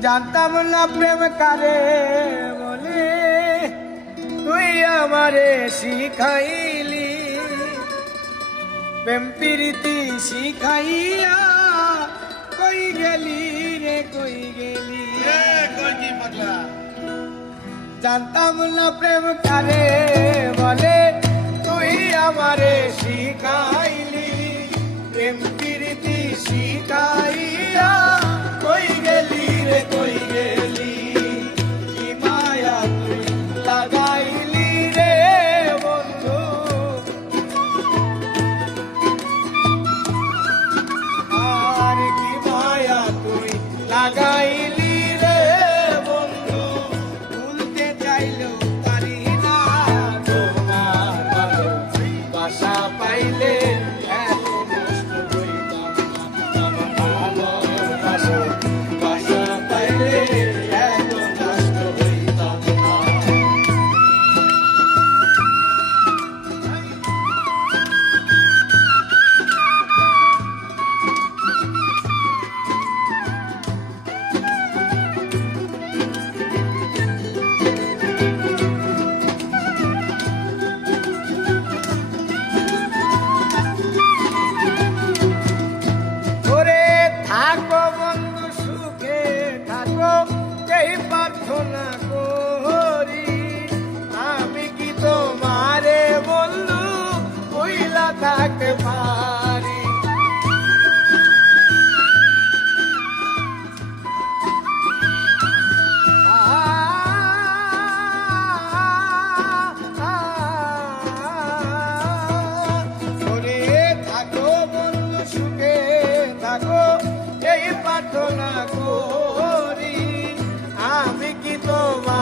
জানতাম না প্রেম কারে বলে, তুই আমারে শিখাইলি প্রেম প্রীতি শিখাইয়া। কই গেলি রে কই গেলি, জানতাম না প্রেম কারে বলে, তুই আমারে শিখাইলি প্রেম প্রীতি শিখাইয়া। কই গেলি রে কই গেলি, কি মায়া তুই লাগাইলি রে বন্ধু। আর কি মায়া তুই লাগাইলি রে বন্ধু, ভুলতে চাইলেও পারি না তোমার ভালোবাসা পাইলে। থাকো বন্ধু সুখে থাকো, এই প্রার্থনা করি। আমি কি তোমারে বন্ধু ভুইলা থাকতে পারি। থাকো বন্ধু সুখে থাকো, এই প্রার্থনা করি। আমি কি তোমার